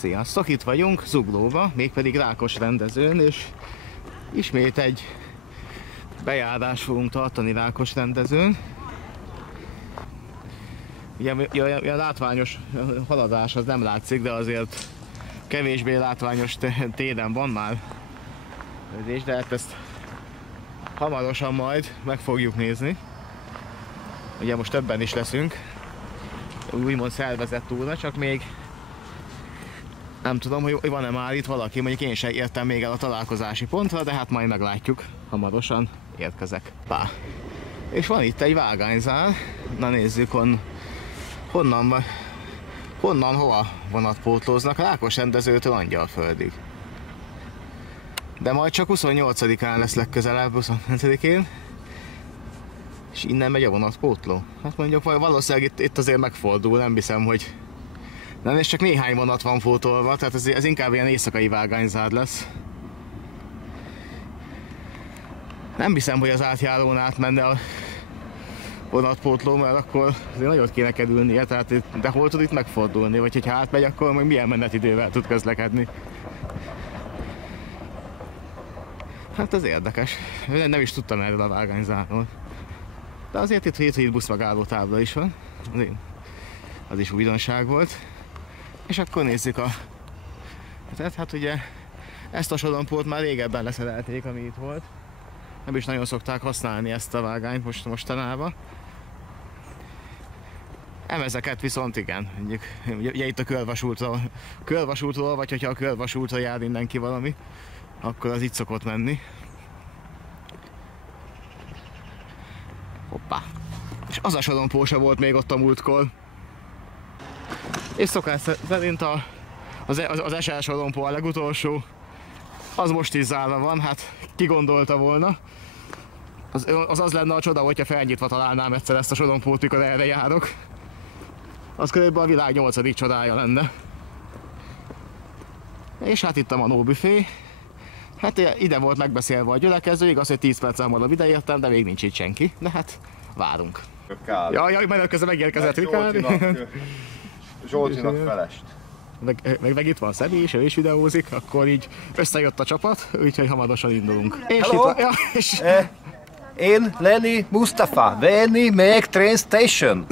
Sziasztok, itt vagyunk Zuglóba, mégpedig Rákos rendezőn, és ismét egy bejárást fogunk tartani Rákos rendezőn. Ugye a látványos haladás az nem látszik, de azért kevésbé látványos téren van már. De hát ezt hamarosan majd meg fogjuk nézni. Ugye most többen is leszünk, úgymond szervezett túlra, csak még nem tudom, hogy van-e már itt valaki, mondjuk én sem értem még el a találkozási pontra, de hát majd meglátjuk, hamarosan érkezek. Pá. És van itt egy vágányzár, na nézzük, honnan hova vonatpótlóznak, Rákos rendezőtől Angyalföldig. De majd csak 28-án lesz legközelebb, 29-én. És innen megy a vonatpótló. Hát mondjuk valószínűleg itt azért megfordul, nem hiszem, hogy... Nem, és csak néhány vonat van pótolva, tehát ez inkább ilyen éjszakai vágányzár lesz. Nem hiszem, hogy az átjárón átmenne a vonatpótló, mert akkor azért nagyot kéne kerülnie, tehát de hol tud itt megfordulni, vagy hogyha átmegy, akkor meg milyen menetidővel tud közlekedni. Hát ez érdekes. Nem is tudtam erről a vágányzárról. De azért itt buszmegálló tábla is van. Az is újdonság volt. És akkor nézzük hát ugye ezt a sorompót már régebben leszerelték, ami itt volt. Nem is nagyon szokták használni ezt a vágányt mostanában. Emezeket viszont igen. Ugye itt a körvasútról, vagy hogyha a körvasútra jár mindenki valami, akkor az itt szokott menni. Hoppá! És az a sorompó se volt még ott a múltkor. És szokás szerint az SL sorompó a legutolsó, az most is zárva van, hát ki gondolta volna. Az lenne a csoda, hogyha felnyitva találnám egyszer ezt a sorompót, mikor erre járok. Az körülbelül a világ 8. csodája lenne. És hát itt a Manó büfé. Hát ide volt megbeszélve a gyülekező, igaz, hogy 10 perccel hamarabb ideértem, de még nincs itt senki. De hát várunk. Jaj, menet közben megérkezett Rikádi. Zsoltinak felest. Meg itt van Szemi is, ő is videózik, akkor így összejött a csapat, úgyhogy hamarosan indulunk. Hello! Én Lenny Mustafa, Veni Meg Train Station.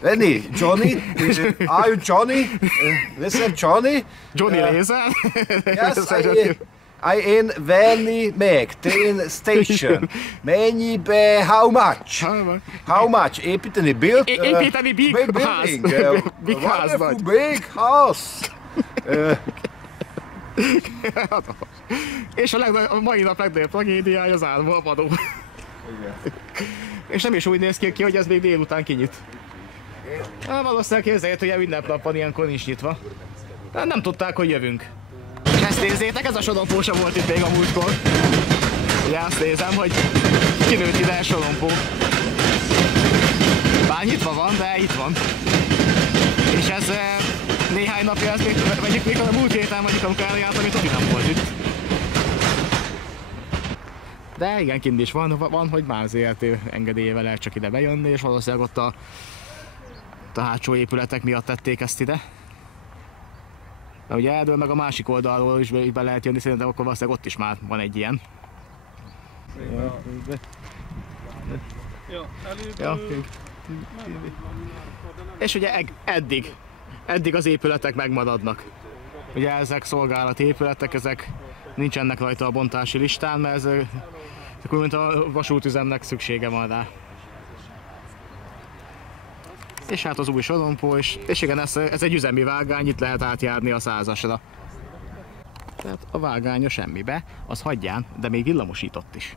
Lenny, Johnny, are you Johnny? Listen, Johnny? Johnny Laser? Yes, I in Veni Meg Train Station. Mennyibe, how much? How much? Építeni build? Építeni big house. Big house vagy. Big house. És a mai nap legnagyobb tragédiája az álmodó. És nem is úgy néz ki, hogy ez még délután kinyit. Valószínűleg képzeljét, hogy ünnepnap van, ilyenkor nincs nyitva. Nem tudták, hogy jövünk. És ezt nézzétek, ez a sorompó sem volt itt még a múltkor. Ugye azt nézem, hogy kinőtt ide a sorompó. Bár nyitva van, de itt van. És ez néhány napja, ez még a múlt héten mondjuk, amikor eljártam, amit Tobi nem volt itt. De igen, kint is van, hogy már ZRT engedélyével lehet csak ide bejönni, és valószínűleg ott a hátsó épületek miatt tették ezt ide. De ugye ebből meg a másik oldalról is be lehet jönni, szerintem akkor valószínűleg ott is már van egy ilyen. Ja. És ugye eddig az épületek megmaradnak. Ugye ezek szolgálati épületek, ezek nincsenek rajta a bontási listán, mert ez akkor mint a vasútüzemnek szüksége van rá. És hát az új sorompó, és igen, ez egy üzemi vágány, itt lehet átjárni a 100-asra. Tehát a vágánya semmibe, az hagyján, de még villamosított is.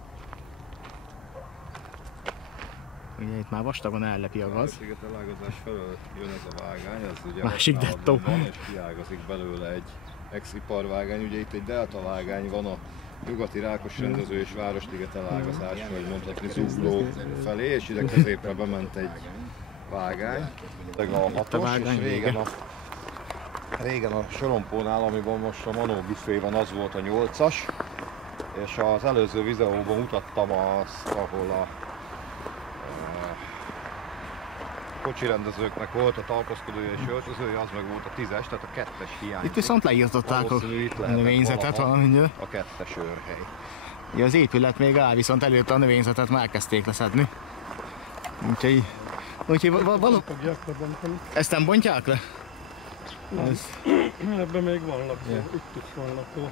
Ugye itt már vastagon ellepi a gaz. A szigetelágazás felől jön ez a vágány, az ugye másik dettó. Van, és kiágazik belőle egy ex-iparvágány, ugye itt egy delta vágány van a nyugati Rákos rendező és Városliget elágazás, vagy mondhatni Zugló felé, és ide középre bement egy vágány. A 6-os, és régen a sorompónál, amiben most a Manó büfé van, az volt a 8-as, és az előző videóban mutattam azt, ahol a kocsirendezőknek volt a tartózkodója és öltözője, az meg volt a 10-es, tehát a 2-es hiány. Itt viszont leírtották a növényzetet valamint. A 2-es őrhely. Ja, az épület még áll, viszont előtte a növényzetet már kezdték leszedni. Úgyhogy ezt nem bontják le? Nem. Ebben még van lakó, itt is van lakó.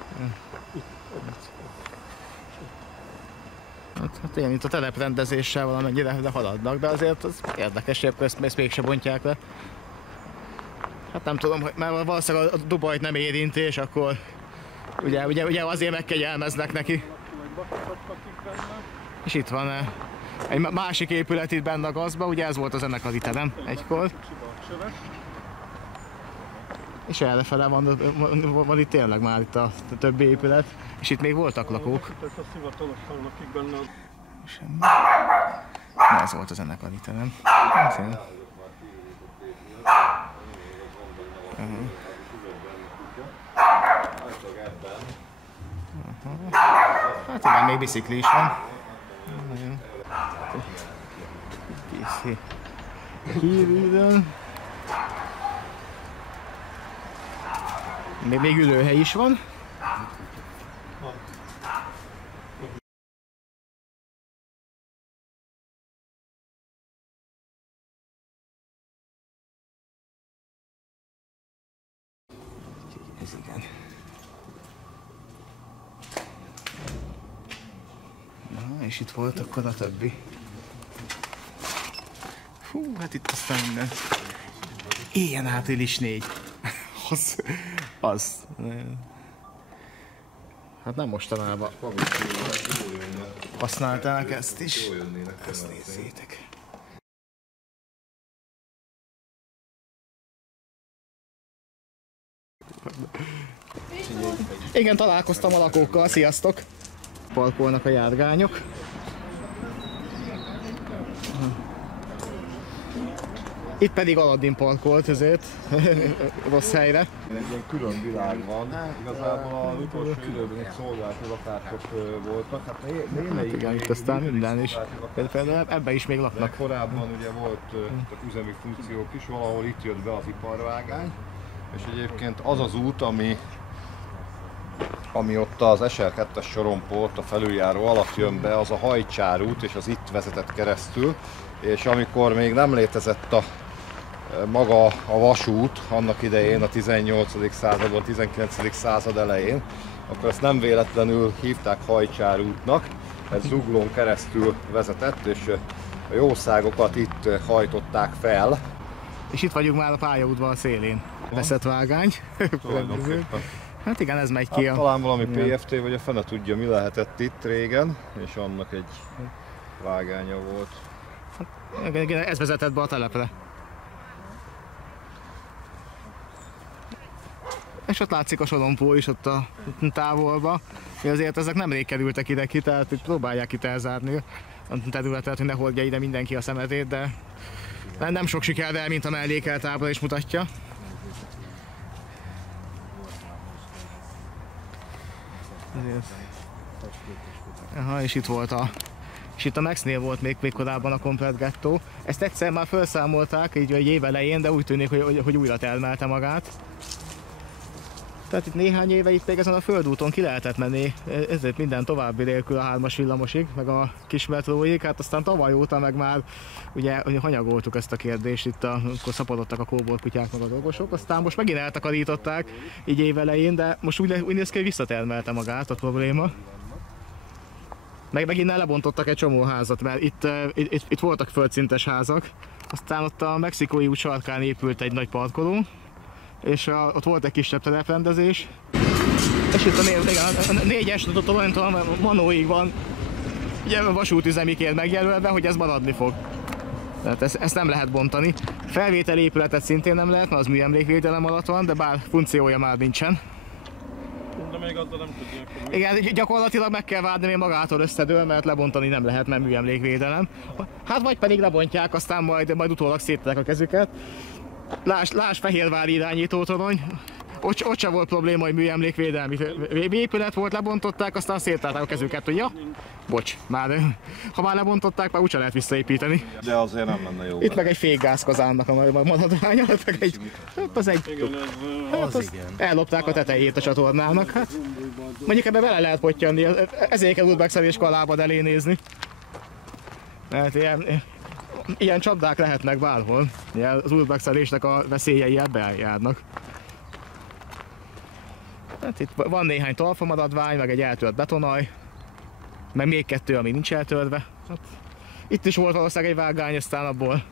Hát ilyen itt a teleprendezéssel valamennyire haladnak, de azért az érdekes, hogy ezt mégsem bontják le. Hát nem tudom, mert valószínűleg a Dubajt nem érinti, és akkor ugye azért megkegyelmeznek neki. És itt van egy másik épület itt benne a gazba, ugye ez volt a zenekari terem egykor. És errefele van itt tényleg már itt a többi épület, és itt még voltak lakók. Semmi. Ez volt a zenekari terem. Hát igen, még bicikli is van. Kívülről. Még ülőhely is van. Ez igen. Na, és itt volt akkor a többi. Hú, hát itt aztán minden. Ilyen április 4. Az. Hát nem mostanában használták ezt is. Ezt nézzétek. Igen, találkoztam a lakókkal, sziasztok! Parkolnak a járgányok. Itt pedig Aladdin parkolt, ezért rossz helyre. Egy ilyen külön világ van, igazából az utolsó időben itt szolgálati lakások voltak. Hát igen, itt aztán minden is. Például ebben is még laknak. Korábban ugye volt üzemi funkciók is, valahol itt jött be az iparvágány. És egyébként az az út, ami ott az SR2-es sorompó, ott a felüljáró alatt jön be, az a Hajcsár út, és az itt vezetett keresztül. És amikor még nem létezett maga a vasút annak idején, a 18. században, 19. század elején, akkor ezt nem véletlenül hívták Hajcsár útnak. Ez Zuglón keresztül vezetett, és a jószágokat itt hajtották fel. És itt vagyunk már a pályaudvar szélén. Veszett vágány. Hát igen, ez megy ki hát, talán valami PFT, vagy a fene tudja, mi lehetett itt régen, és annak egy vágánya volt. Hát, ez vezetett be a telepre. És ott látszik a sorompó is ott a távolba. Azért ezek nemrég kerültek ide ki, tehát itt próbálják itt elzárni a területet, hogy ne hordja ide mindenki a szemetét, de nem sok sikerrel, mint a mellékelt ábra is mutatja. Aha, és itt volt és itt a Maxnél volt még korábban a komplett gettó. Ezt egyszer már felszámolták, így egy év elején, de úgy tűnik, hogy újra termelte magát. Tehát itt néhány éve itt még ezen a földúton ki lehetett menni, ezért minden további nélkül a 3-as villamosig, meg a kis metróig. Hát aztán tavaly óta meg már ugye hanyagoltuk ezt a kérdést, itt amikor szaporodtak a kóborkutyák meg a dolgosok, aztán most megint eltakarították így év elején, de most úgy néz ki, hogy visszatermelte magát a probléma. Megint lebontottak egy csomó házat, mert itt voltak földszintes házak, aztán ott a Mexikói út sarkán épült egy nagy parkoló, és ott volt egy kisebb teleprendezés, és itt a 4-es talán Manóig van ugye vasútüzemiként megjelölve, hogy ez maradni fog. Tehát ezt nem lehet bontani. Felvételi épületet szintén nem lehet, mert az műemlékvédelem alatt van, de bár funkciója már nincsen. De még azzal nem tudják, hogy... Igen, gyakorlatilag meg kell várni, még magától összedől, mert lebontani nem lehet, mert műemlékvédelem. Hát vagy pedig lebontják, aztán majd utólag széttek a kezüket. Lásd Fehérvári irányítótorony, ott sem volt probléma, hogy műemlékvédelmi épület volt, lebontották, aztán széttárták a kezüket, hogy ja, bocs, már, ha már lebontották, már úgyse lehet visszaépíteni. De azért nem lenne jó. Itt meg egy fékgázkazánnak a maradványa, meg egy, az egy, ellopták a tetejét a csatornának, hát mondjuk ebbe bele lehet pottyanni, ezért kell Urbex-elés lábad elé nézni. Mert ilyen csapdák lehetnek bárhol, az Urbex-elésnek a veszélyei ebben járnak. Hát itt van néhány talpamaradvány, meg egy eltört betonaj, meg még 2, ami nincs eltörve. Hát, itt is volt valószínűleg egy vágány, aztán abból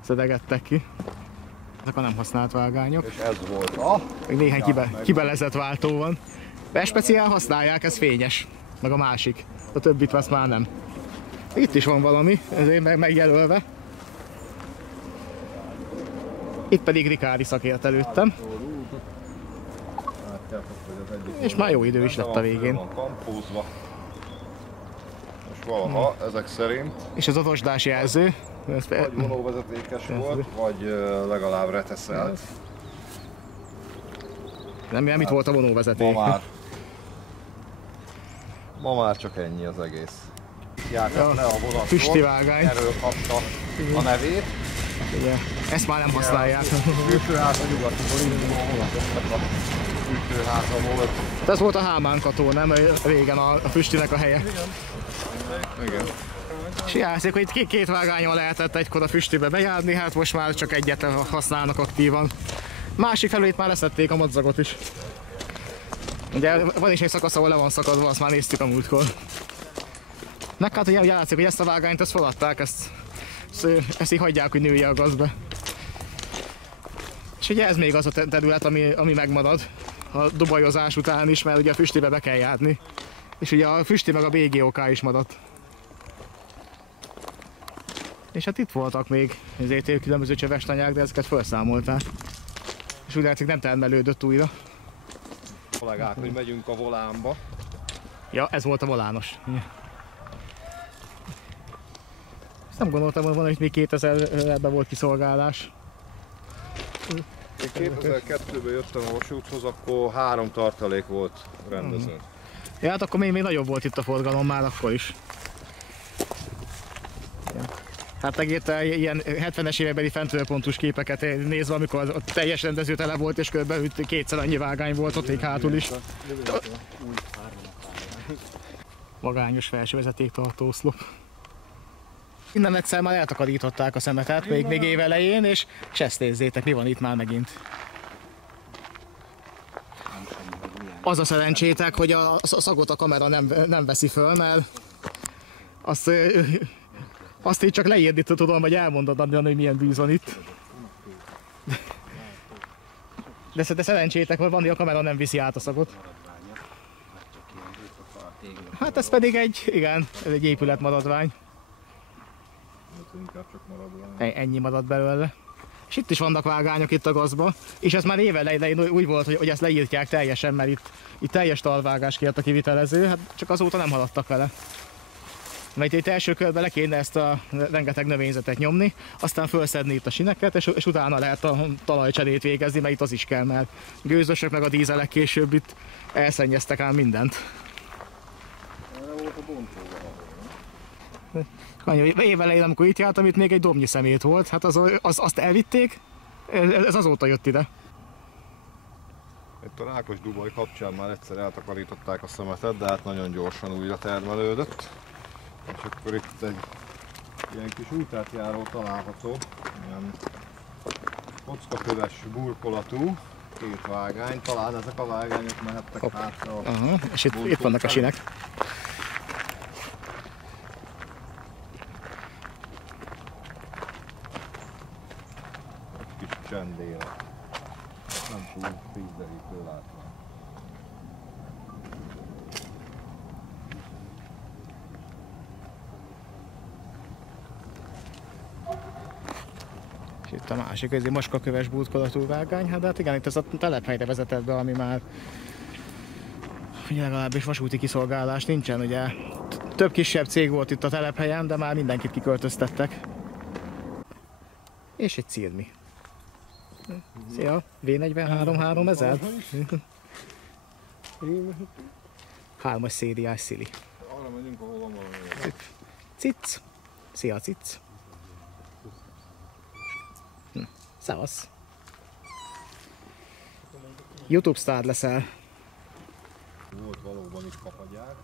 szedegettek ki. Ezek a nem használt vágányok. És ez volt a... Meg néhány kibelezett váltó van. De speciál használják, ez fényes. Meg a másik. A többit azt már nem. Itt is van valami, ezért megjelölve. Itt pedig Rikári szakért előttem. És már jó idő is lett a végén. Kampózva. És valaha ezek szerint... És az odosdás jelző. Vagy vonóvezetékes volt, vagy legalább reteszelt. Nem itt volt a vonóvezeték. Ma már csak ennyi az egész. Jártak le a vonatról, füstivágány. erről kapta a nevét. Ugye, ezt már nem használják. Fűtőház a nyugatiból induló vonatoknak a fűtőháza volt. Ez volt a Hámánkató, nem? Régen a füstinek a helye. Igen. És játszik, hogy itt 2 vágányon lehetett egykor a füstibe bejárni, hát most már csak egyet használnak aktívan. Másik felül itt már leszették a madzagot is. Ugye van is egy szakasz, ahol le van szakadva, azt már néztük a múltkor. Meg hát ugye látszik, hogy ezt a vágányt ezt feladták, ezt így hagyják, hogy nője a gazba. És ugye ez még az a terület, ami megmarad a dobajozás után is, mert ugye a füstibe be kell járni. És ugye a füsti meg a BGOK is maradt. És hát itt voltak még ezért különböző csöves tanyák, de ezeket felszámolták. És úgy látszik, nem termelődött újra. Kollégák, hogy megyünk a volánba. Ja, ez volt a volános. Ezt nem gondoltam volna, hogy még 2000-ben volt kiszolgálás. Én 2002-ben jöttem a vasúthoz, akkor 3 tartalék volt rendező. Ja, hát akkor még nagyobb volt itt a forgalom már akkor is. Hát megérte ilyen 70-es évekbeli fentőpontos képeket nézve, amikor a teljes rendező tele volt, és körülbelül 2-szer annyi vágány volt ott még hátul is. Magányos felsővezetéktartó oszlop. Innen egyszer már eltakarították a szemetet, még év elején, és ezt nézzétek, mi van itt már megint. Az a szerencsétek, hogy a szagot a kamera nem veszi föl, mert azt így csak leírni tudom, vagy elmondod, hogy milyen bűz van itt. De szerencsétek, hogy van, hogy a kamera nem viszi át a szagot. Hát ez pedig egy épület maradvány. Ennyi maradt belőle. És itt is vannak vágányok itt a gazba, és ez már évelején úgy volt, hogy ezt leírtják teljesen, mert itt teljes talvágás kért a kivitelező, hát csak azóta nem haladtak vele. Mert itt első körben le kéne ezt a rengeteg növényzetet nyomni, aztán felszedni itt a sineket, és utána lehet a talajcserét végezni, mert itt az is kell, mert gőzösök meg a dízelek később itt elszennyeztek ám mindent. Évelején, amikor itt jártam, itt még egy dobnyi szemét volt, hát azt elvitték, ez azóta jött ide. Itt a Rákos-Dubaj kapcsán már egyszer eltakarították a szemetet, de hát nagyon gyorsan újra termelődött. És akkor itt egy ilyen kis útátjáró található, ilyen kockaköves burkolatú, 2 vágány, talán ezek a vágányok mehettek hátra. Aha, és itt vannak a sinek. Egy kis csendélet. Nem túl vízderítő látvány. Itt a másik, ez egy moskaköves burkolatú vágány, hát, de hát igen, itt ez a telephelyre vezetett be, ami már legalábbis vasúti kiszolgálás nincsen, ugye. Több kisebb cég volt itt a telephelyen, de már mindenkit kiköltöztettek. És egy cirmi. Szia, V43 3000. 3-as szériás szili. Arra megyünk, ahol van valami. Cic. Szia, cic. Szevasz. YouTube sztár leszel. Volt valóban itt kapagyár,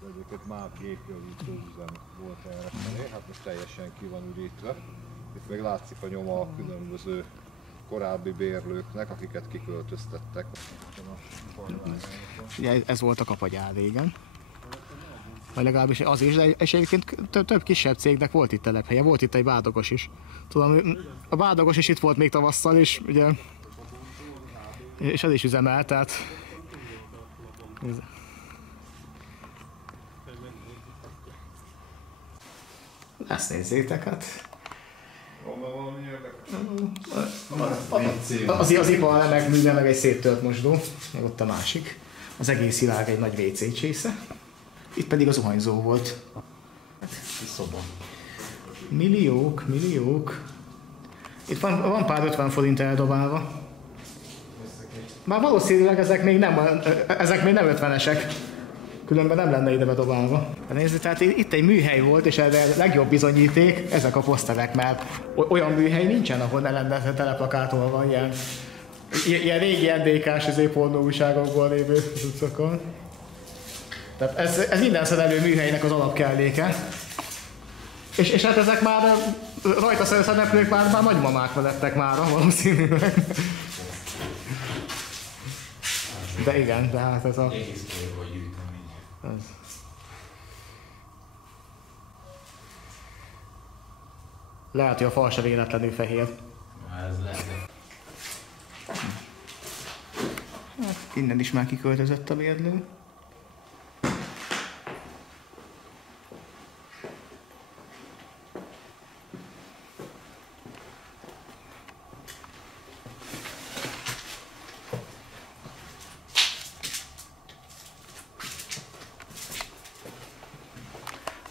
de egyébként már gépjavító üzem volt erre felé, hát most teljesen ki van ürítve. Itt még látszik a nyoma a különböző korábbi bérlőknek, akiket kiköltöztettek. Ugye ez volt a kapagyár régen. Vagy legalábbis az is, de és egyébként több kisebb cégnek volt itt telephelye, volt itt egy Bádogos is. Tudom, a Bádogos is itt volt még tavasszal is, ugye, és az is üzemel, tehát... Ezt nézzétek, hát... Van valami érdekes? Az ipar meg minden, meg egy széttört mosdó, meg ott a másik. Az egész világ egy nagy WC csésze. Itt pedig az zuhanyzó volt. Szoba. Milliók. Itt van pár 50 forint eldobálva. Már valószínűleg ezek még nem 50-esek. Különben nem lenne ide bedobálva. Nézd, tehát itt egy műhely volt, és erre a legjobb bizonyíték ezek a poszterek, mert olyan műhely nincsen, ahol ne lenne teleplakátolva ilyen régi NDK-s pornó újságokból lévő cuccokon. Tehát ez minden szerelő műhelynek az alapkelléke. És hát ezek már rajta szereplők már nagymamák lettek mára valószínűleg. De igen, de hát ez a... Lehet, hogy a fal se véletlenül fehér. Hát, innen is már kiköltözött a bérlő.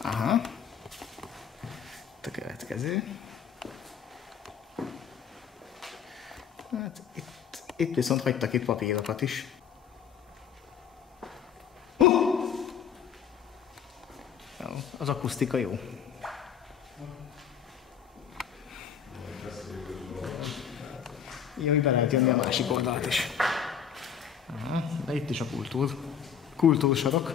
Aha. Itt a következő. Hát itt viszont hagytak itt papírokat is. Jó, az akusztika jó. Jó, hogy be lehet jönni a másik oldalt is. Aha, de itt is a kultúrsorok.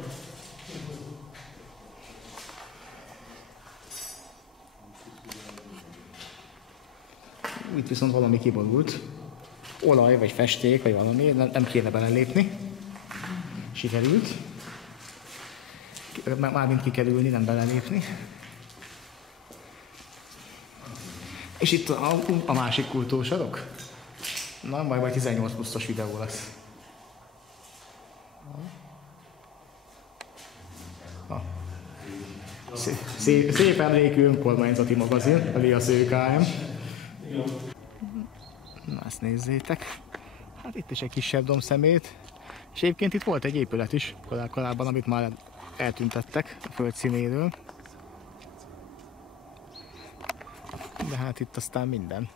Itt viszont valami kiborult. Olaj, vagy festék, vagy valami, nem kéne belelépni. Sikerült. Mármint kikerülni, nem belelépni. És itt a másik kultúrsorok. Na, majd 18 pluszos videó lesz. Szép emlékű önkormányzati magazin, a VSZÖKM. Na, ezt nézzétek. Hát itt is egy kisebb dombszemét. És egyébként itt volt egy épület is korábban, amit már eltüntettek a föld színéről. De hát itt aztán minden.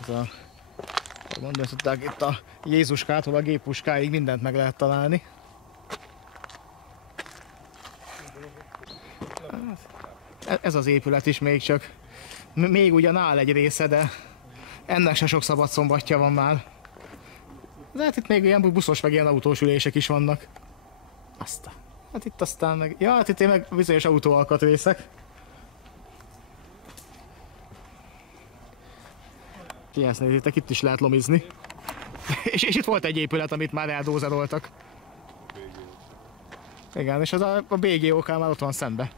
Ez a... Mondani szokták, itt a Jézuskától a géppuskáig mindent meg lehet találni. Ez az épület is még ugyan áll egy része, de ennek se sok szabad szombatja van már. De hát itt még ilyen buszos meg ilyen autós ülések is vannak. Aztán. Hát itt aztán meg... Ja, hát itt meg bizonyos autóalkatrészek. Ki ezt nézzétek, itt is lehet lomizni. és itt volt egy épület, amit már eldózeroltak. Igen, és az a BGOK már ott van szembe.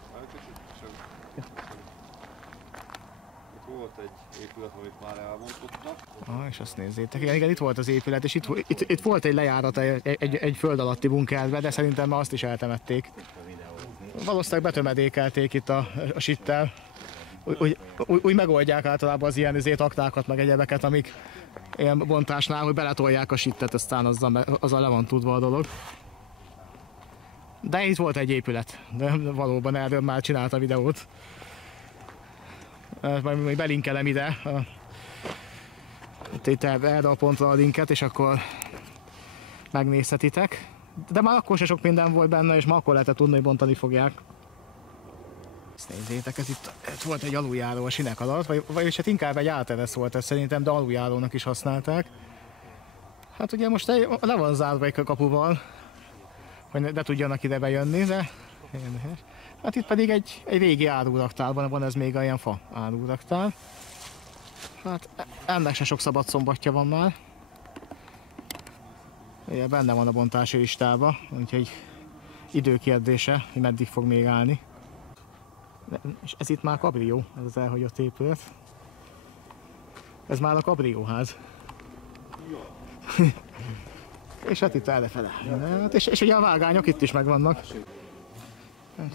Volt egy épület, amit már elbontottak. És azt nézzétek, igen, itt volt az épület, és itt volt egy lejárat egy föld alatti bunkerbe, de szerintem már azt is eltemették. Valószínűleg betömedékelték itt a sittel. Úgy megoldják általában az ilyen aktákat, meg egyebeket, amik ilyen bontásnál, hogy beletolják a sittet, aztán azzal le van tudva a dolog. De itt volt egy épület, de valóban erről már csinálta videót. Majd belinkelem ide. Itt erre a pontra a linket, és akkor megnézhetitek. De már akkor se sok minden volt benne, és már akkor lehetett tudni, hogy bontani fogják. Ezt nézzétek, ez itt volt egy aluljáró a sinek alatt, vagyis hát inkább egy áteresz volt ez szerintem, de aluljárónak is használták. Hát ugye most le van zárva egy kapuval, hogy ne tudjanak ide bejönni, de hát itt pedig egy régi áruraktárban van, ez még olyan fa áruraktár. Hát ennek se sok szabad szombatja van már. Ugye benne van a bontási listában, úgyhogy időkérdése, hogy meddig fog még állni. És ez itt már kabrió, ez az elhagyott épület. Ez már a kabrióház. És hát itt errefele. Hát és ugye a vágányok itt is megvannak.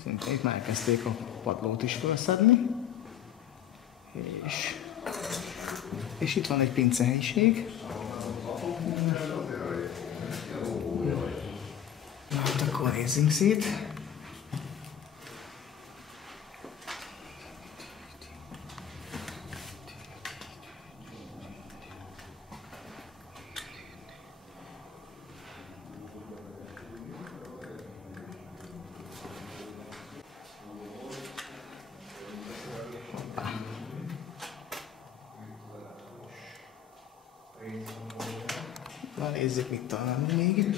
Szintén itt már elkezdték a padlót is felszedni. És itt van egy pincehelyiség. Na, hát akkor nézzünk szét. Na nézzük, mit találunk még itt.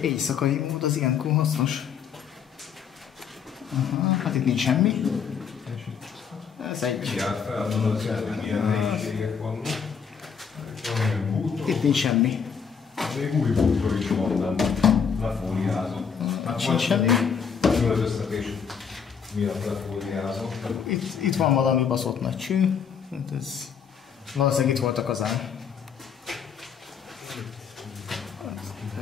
Éjszakai mód az ilyenkor hasznos. Aha, hát itt nincs semmi. Ez egy. Itt nincs semmi. Még új bútor is van benne, lefóliázott. Hát Sincs semmi. Költöztetés miatt lefóliázott. Itt van valami baszott nagy cső. Hát ez valószínűleg itt volt a kazán.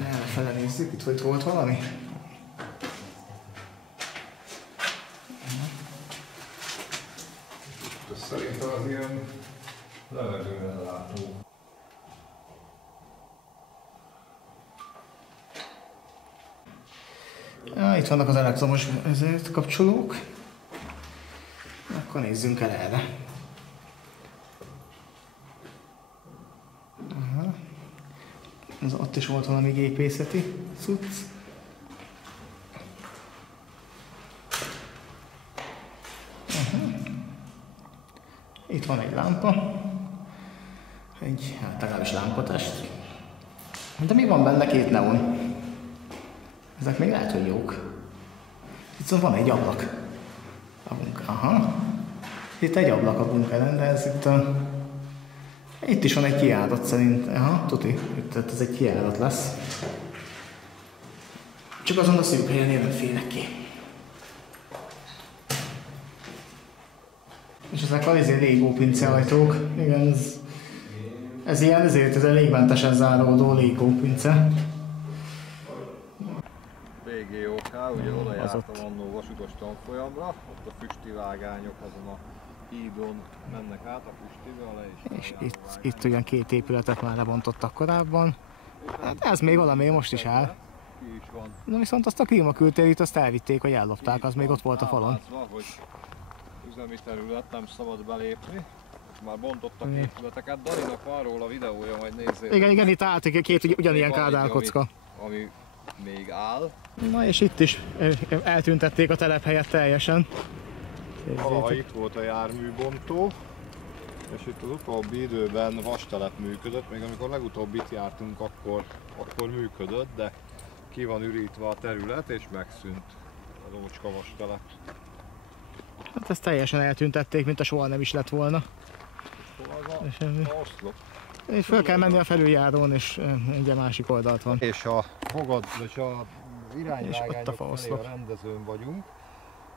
Elfele nézzük, itt volt valami. Szerintem az ilyen levegően látó. Itt vannak az elektromos kapcsolók. Akkor nézzünk el erre. Aha. Ott is volt valami gépészeti cucc. Itt van egy lámpa. Egy legalábbis lámpatest. De még van benne 2 neon. Ezek még lehet, hogy jók. Itt van egy ablak. A bunker. Aha. Itt egy ablak a bunkeren, de ez itt a... Itt is van egy kijárat szerint. Aha, tuti. Itt ez egy kijárat lesz. Csak azon a szűk helyen én nem félek ki. És ezek a légó pinceajtók. Igen, ez ilyen, ezért ez a légmentesen záródó légó pince. BGOK, ugye oda jártam annó vasutas tanfolyamra, ott a füstivágányok azon a hídon mennek át a füstivel le is. És itt ugyan 2 épületet már lebontottak korábban. Hát ez még valami most is áll. Ki is van. Na viszont azt a klímakültérit azt elvitték, hogy ellopták, az még ott volt a falon. Hogy üzemi terület, nem szabad belépni. Már bontottak épületeket, Daninak van róla videója, majd nézzél. Igen, itt állt 2 ugyanilyen kádárkocka. Ami még áll. Na és itt is eltüntették a telephelyet teljesen. Itt volt a járműbontó, és itt az utóbbi időben vastelep működött, még amikor legutóbb itt jártunk, akkor működött, de ki van ürítve a terület és megszűnt az ócska vastelep. Hát ezt teljesen eltüntették, mint a soha nem is lett volna. A oszlop. És fel kell menni a felüljárón, és egy másik oldalt van. És a fogad, és a irányvágányok felé a rendezőn vagyunk.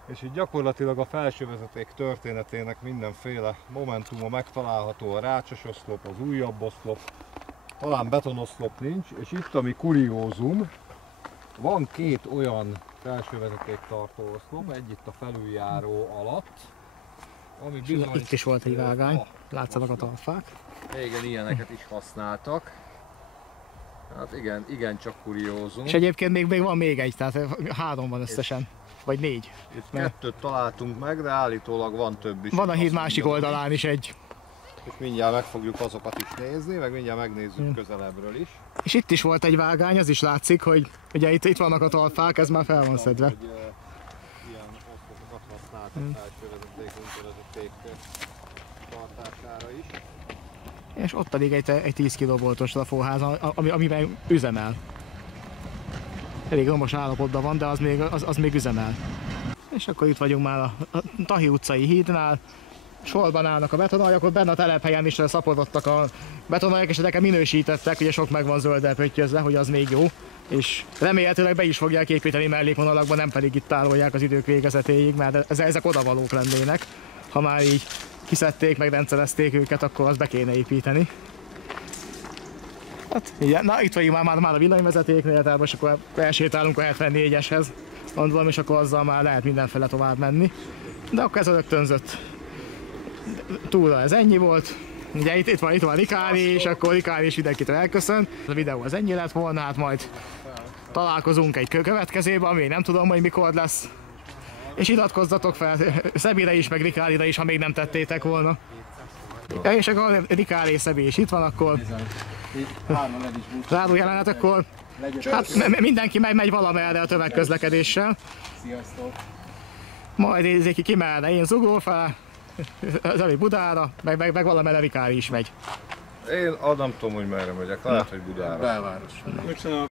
És itt gyakorlatilag a felsővezeték történetének mindenféle momentuma megtalálható, a rácsos oszlop, az újabb oszlop, talán betonoszlop nincs, és itt ami kuriózum, van 2 olyan felsővezeték tartó oszlop, egy itt a felüljáró alatt, ami bizony... Itt is volt egy vágány, látszanak a talpák. Igen, ilyeneket is használtak. Hát igen, csak kuriózum. És egyébként még van még egy, tehát 3 van összesen. Vagy 4. Itt 2 találtunk meg, de állítólag van több is. Van a híd másik oldalán is egy. És mindjárt meg fogjuk azokat is nézni, meg mindjárt megnézzük közelebbről is. És itt is volt egy vágány, az is látszik, hogy ugye itt vannak a talpák, ez már fel van szedve. Hogy ilyen oszlopokat használtak felső vezeték tartására is. És ott pedig egy 10 kV-os lafóház, amiben üzemel. Elég romos állapotban van, de az még üzemel. És akkor itt vagyunk már a Tahi utcai hídnál. Sorban állnak a betonalak, ott benne a telephelyen is szaporodtak a betonalak, és ezeket minősítettek, ugye sok meg van zölddel pöttyözve, hogy az még jó. És remélhetőleg be is fogják építeni mellékvonalakban, nem pedig itt tárolják az idők végezetéig, mert ezek odavalók lennének. Ha már így kiszedték, meg rendszerezték őket, akkor azt be kéne építeni. Hát, igen. Na, itt vagyunk már a villanyvezetéknél, tehát most akkor elsétálunk a 74-eshez, gondolom, és akkor azzal már lehet mindenfele tovább menni. De akkor ez a rögtönzött túra, ez ennyi volt. Ugye itt van Rikári, és akkor Rikári is mindenkitől elköszön. A videó az ennyi lett volna, hát majd találkozunk egy következőben, még nem tudom, hogy mikor lesz. És iratkozzatok fel Szebire is, meg Rikárira is, ha még nem tettétek volna. Ja, és akkor Rikári és Szebi is itt van, akkor záró jelenet, akkor hát mindenki megy valamerre a tömegközlekedéssel. Sziasztok! Majd ki merne, én Zugó fel, Zoli Budára, meg valamerre Rikári is megy. Én nem tudom, hogy merre megyek, lehet, hogy Budára. Belváros. Köszönöm.